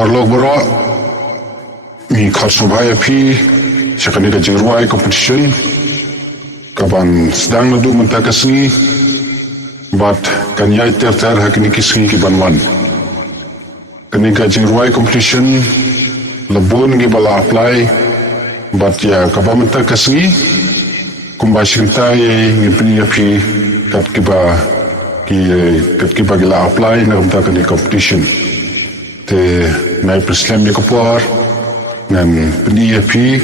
Parlok bro, mi khasubhaya phi sekali ke Jingruwai Competition, kaban sedang nadu mentakasni, but kan yai ter hakini kisni ki banwan. Kani ke Jingruwai Competition, lebun ki bala apply, but ya kaban mentakasni, kumbashinta ye ngipni phi kat kiba gila apply na mentakani competition. Te nai preslam ni kapor ngan pni phi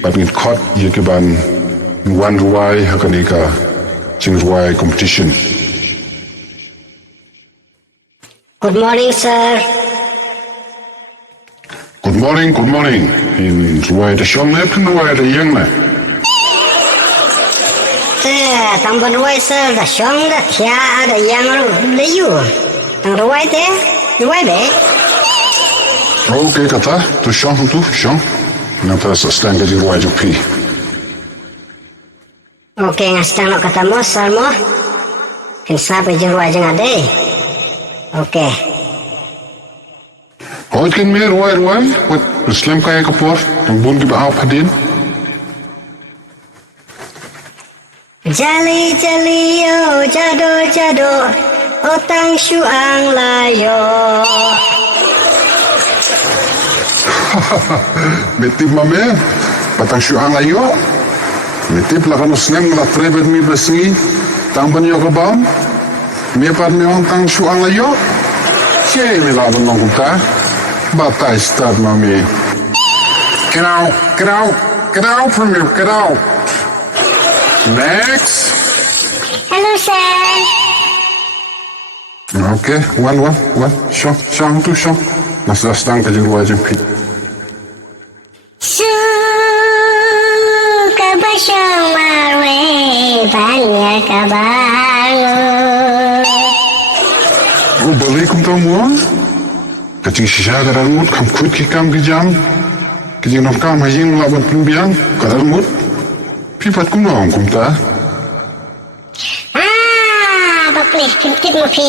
bat ngit khot ye ke ban wan ruai hakani ka Jingruwai Competition. Good morning, sir. Good morning. In ruai de shong ne pn ruai de yang na. Tang ruai sir da shong da thia da yang ru le yu. Tang ruai te ruai be. Okay kata tu shong. Napa sedang ke Jingruwai jo phi. Okay ngasang nak kata mo sir mo. Kinsa pe Jingruwai jeng ade. Okay. Hoit kan meer ruai wat preslam kaya kapor tang bun ki ba hadin. Jali yo jado otang shuang la yo. Metip mame batang syuang layo. Metip la kan snem la trebet mi besi tang ban yo kabam. Me par me on tang syuang layo. Che me la ban nong ta. Batai start mame. Get out from here, get out. Next. Hello sir. Okay, one. Shong. Nasa stang ka Jingruwai jo phi. Kabashang marwe banya kabango. Oh, balikum tau mua. Kacing sisa kadar mut kam kut ki kam ki jam. Kacing nok kam hajing lawan pembiang kadar mut. Pipat kum naong kum ta. Baklis kintip mo pi.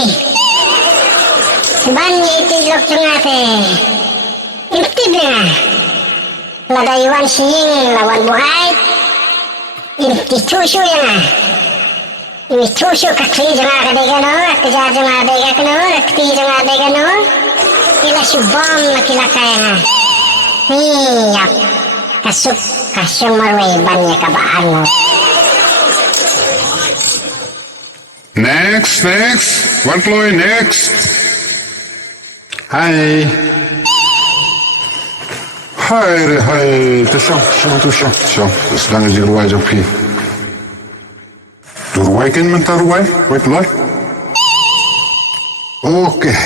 Banya itilok jengate. Intip na. Ladaiwan sing lawan buhay. Ini tusu yang ini tusu kakli jangan ada gano, kerja jangan ada gano, rekti jangan ada gano. Ila subam nakila kaya. Yap, kasuk marway banyak kabaan mo. Next. One floor next. Haei. Tu shong. Sedang ke Jingruwai jo phi. Tu ruai kan mentar ruai, wait loy. Okay.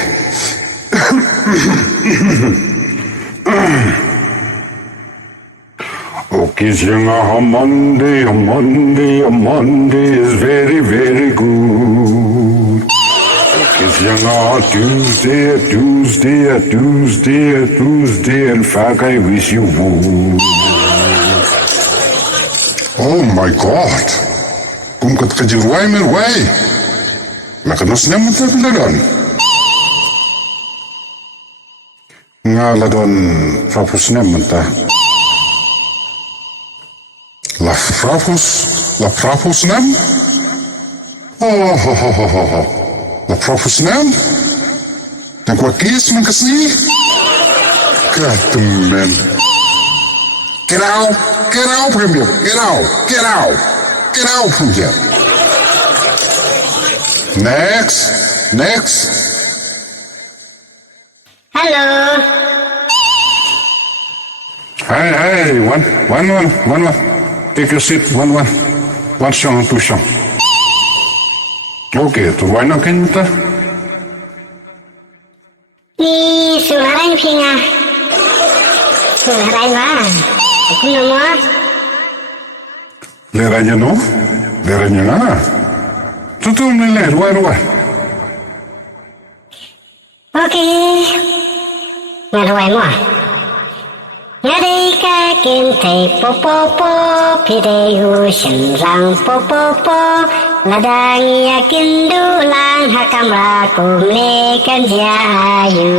Okay, a Monday is very, very good. Okay, Tuesday, in fact, I wish you would. Oh my God! Kung kat ka Jingruwai merwai, nakanos na mo ladon. Nga ladon, frapos na mo ta. La frapos nam? Oh. La frapos nam? Dan kwa kies man kasi? Kmen. Get out from here. Get out from here. Next. Hello. Hey, one. Take your seat, one. One shong, two shong. Okay, tu why not kan ta? Ni suharan pinga. Suharan ba? Aku nama. Leranya na. Tu ni ruai. Okay. Ruai mo. Ngari ka kinte popo pidehu shemphang popo ladang yakin dulang hakamra kumle kan jayu.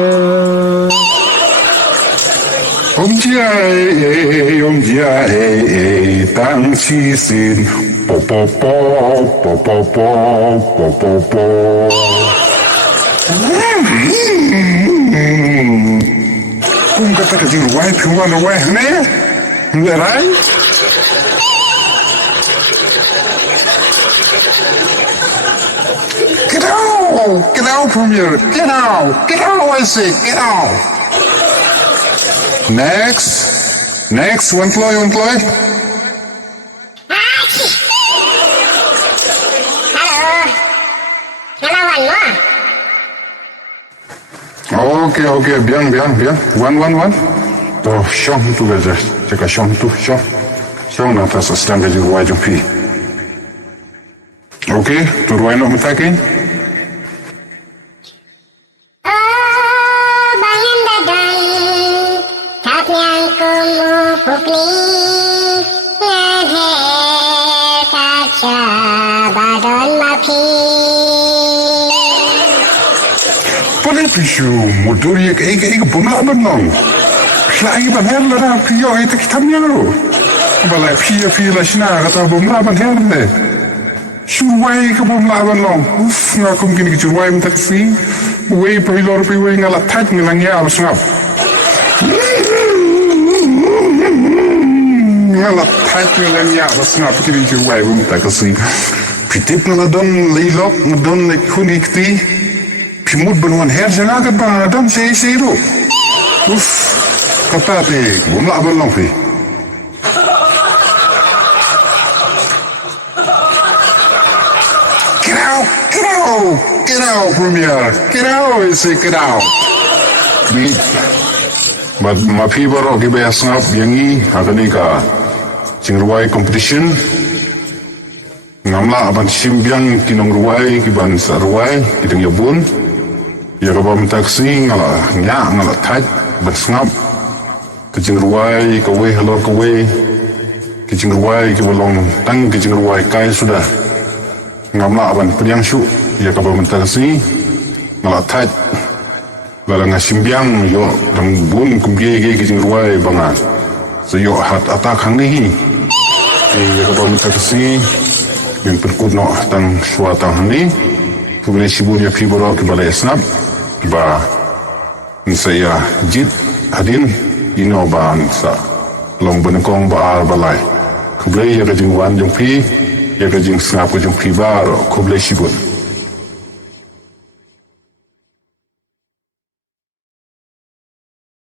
Om jai tang chi sin po po po po po po po po po. Kung kata ka Jingruwai piwan na wai hangne, ngerai. Get out from here, get out, I say, get out. Next, one ploy. Okay, biang. One. To shong tu gaja, cakap shong na tas sedang gaji ruai jumpi. Okay, tu ruai nak mentakin. Boleh pisu motor yang ega bunga benong. Selagi banher lara piyo itu kita miaro. Balai piyo lah shna kata bunga banher le. Jingruwai ke bunga benong. Ngaku mungkin ke Jingruwai minta si. Wei pilor piwei ngalat tak ngilangnya absngap. Ngalat tak ngilangnya absngap kiri Jingruwai minta kasi. Pitip ngadon leilok ngadon lekun ikti. Pimut benuan her jangan kat badan saya tu. Kata te, bumla belong fi. Get out from here. Get out. But my people are gibe asngap yangi agani ka Jingruwai Competition. Ngamla aban simbiang kinongruwai kiban sarwai kiteng yabun. Ya kabam taksi ngala taj bersngap ke Jingruwai kawe halor kawe ke Jingruwai ke bolong tang ke Jingruwai kai sudah ngamla aban pediang syuk ya kabam taksi ngala taj balang simbiang yo dang bun kumbie ke Jingruwai banga so yo hat atak hangne ya kabam taksi yang perkut no tang suatang hangne kemudian sibunya fibro ke balai snap ba saya jit hadin ino ba sa long benengkong ba balai kublai ya kajing wan jong pi ya kajing snap ko jong pi ba kublai sibun